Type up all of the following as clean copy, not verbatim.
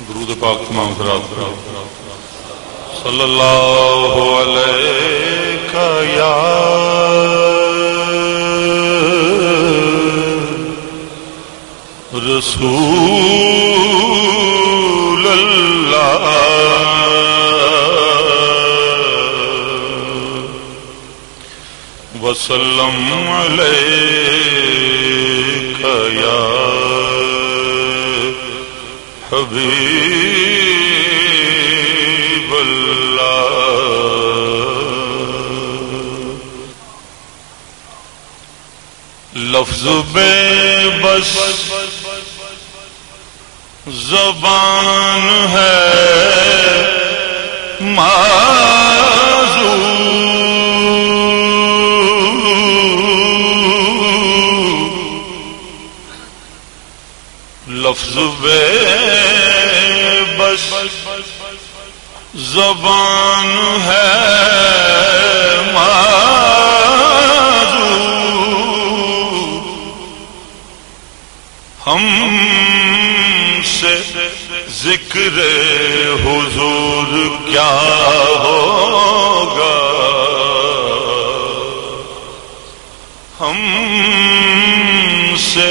درود پاک تمام حضرات صلی اللہ علیہ یا رسول اللہ وسلم علیہ یا حبیب اللہ۔ لفظ بے بس زبان ہے لفظ بے بس زبان ہے معذور، ہم سے ذکر حضور کیا ہوگا، ہم سے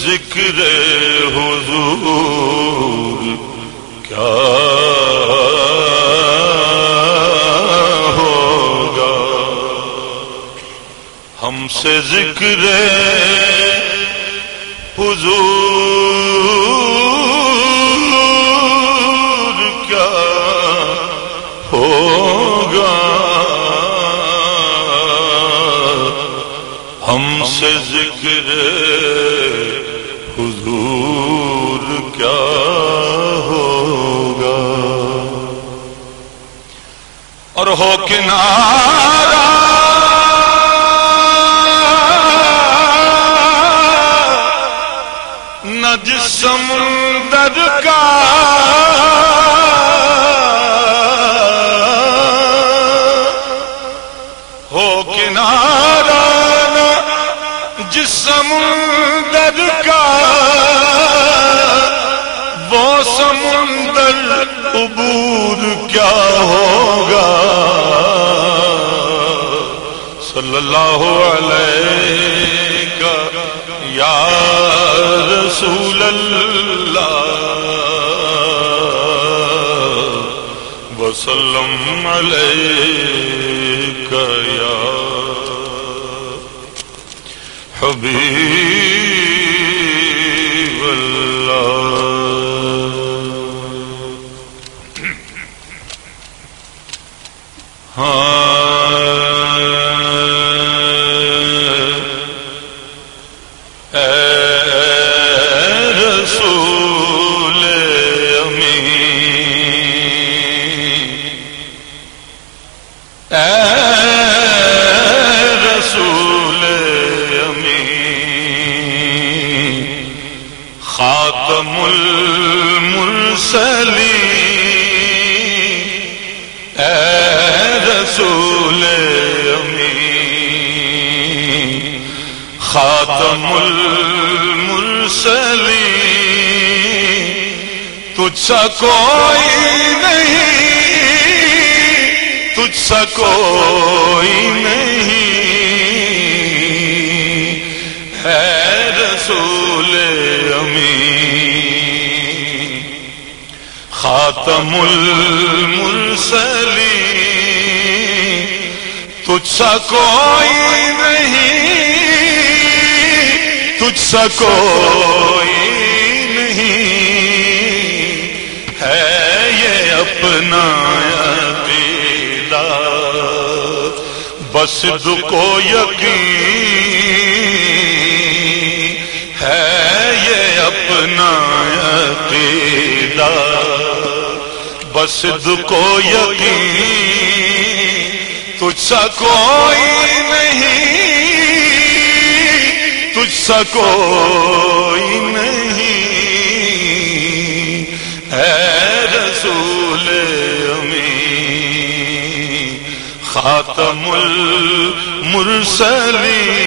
ذکر حضور کیا ہوگا، ہم سے ذکر حضور کیا ہوگا، ہم سے ذکر حضور کیا ہوگا۔ اور ہو کنارہ نہ جس سمندر کا ہو کنارہ نہ جس سمندر کا، وہ سمندر عبور کیا ہوگا، صلی اللہ علیہ یا رسول اللہ وسلم علیک یا حبیب اللہ۔ خاتم المرسلین اے رسول امین، خاتم المرسلین تجھ سا کوئی نہیں، تجھ سا کوئی نہیں ہے رسول خاتم المرسلین تجھ سا کوئی نہیں، تجھ سا کوئی نہیں ہے یہ اپنا عقیدہ، بس کو یقین ہے یہ اپنا عقیدہ، بس کو یقین تجھ سا کوئی نہیں، تجھ سا کوئی نہیں ہے رسول امین خاتم المرسلین۔